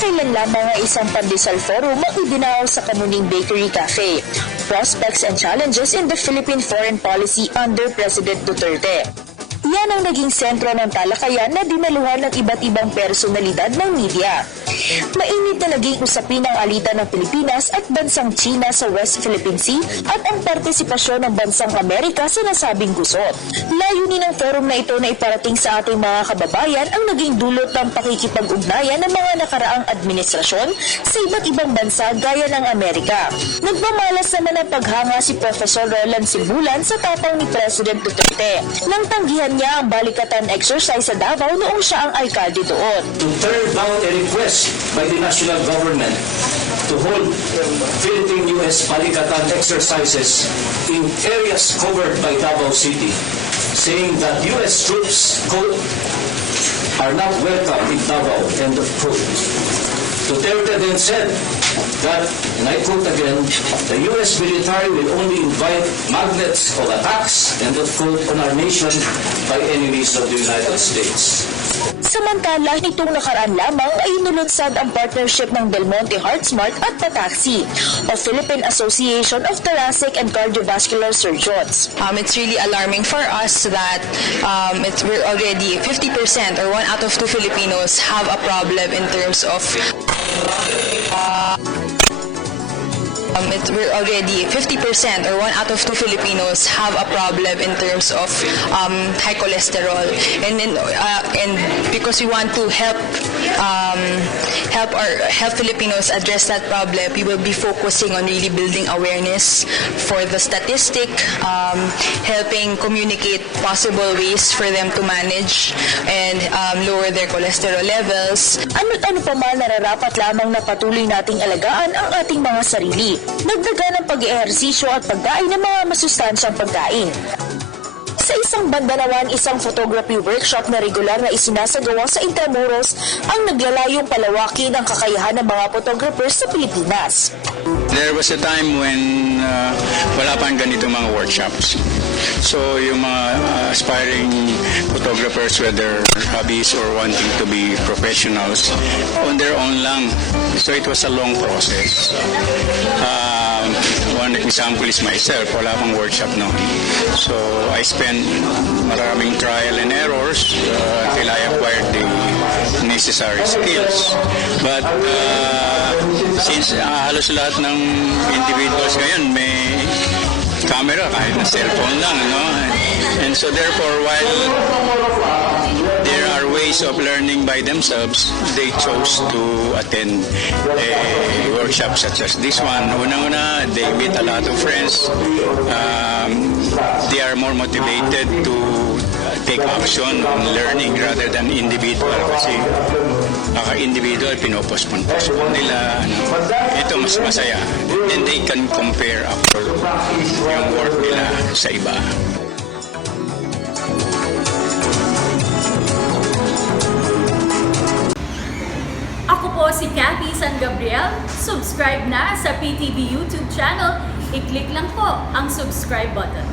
Kamakailan lamang ang isang pandesal forum ang idinaw sa Kamuning Bakery Cafe, Prospects and Challenges in the Philippine Foreign Policy under President Duterte. Yan ang naging sentro ng talakayan na dinaluhan ng iba't ibang personalidad ng media. Mainit na naging usapin ang alitan ng Pilipinas at bansang China sa West Philippine Sea at ang partisipasyon ng bansang Amerika sa nasabing gusot. Layunin ng forum na ito na iparating sa ating mga kababayan ang naging dulot ng pakikipag-ugnayan ng mga nakaraang administrasyon sa iba't ibang bansa gaya ng Amerika. Nagmamalas naman ang paghanga si Professor Roland Simbulan sa tapang ni President Duterte nang tanggihan niya ang balikatan exercise sa Davao noong siya ang alkalde doon. To turn down a request by the national government to hold Philippine-US balikatan exercises in areas covered by Davao City, saying that US troops, quote, are not welcome in Davao, end of quote. Duterte then said that, and I quote again, the U.S. military will only invite magnets of attacks, end of quote, on our nation by enemies of the United States. Samantala, nitong nakaraan lamang ay inulunsad ang partnership ng Del Monte HeartSmart at Pataxi o Philippine Association of Thoracic and Cardiovascular Surgeons. It's really alarming for us that we're already 50% or 1 out of 2 Filipinos have a problem in terms of we're already 50% or 1 out of 2 Filipinos have a problem in terms of high cholesterol, and because we want to help Filipinos address that problem, we will be focusing on really building awareness for the statistic, helping communicate possible ways for them to manage and lower their cholesterol levels. Ano't ano pa man, nararapat lamang na patuloy nating alagaan ang ating mga sarili. Nagdaga ng pag-ehersisyo at pagkain ng mga masustansyang pagkain. Sa isang banda naman, isang photography workshop na regular na isinasagawa sa Intramuros ang naglalayong palawakin ang kakayahan ng mga photographers sa Pilipinas. There was a time when wala pang ganito mga workshops. So yung mga aspiring photographers, whether hobbies or wanting to be professionals, on their own lang. So it was a long process. One example is myself. Wala pang workshop noon. So I spent maraming trial and errors until I acquired the necessary skills. But since halos lahat ng individuals ngayon may camera, kahit na cellphone lang, no? And so therefore, while there are ways of learning by themselves, they chose to attend a workshop such as this one. Una-una, they meet a lot of friends. They are more motivated to take action on learning rather than individual, kasi individual pinopospon nila. Ito mas masaya. Then they can compare after yung work nila sa iba. Ako po si Cathy San Gabriel. Subscribe na sa PTV YouTube channel. I-click lang po ang subscribe button.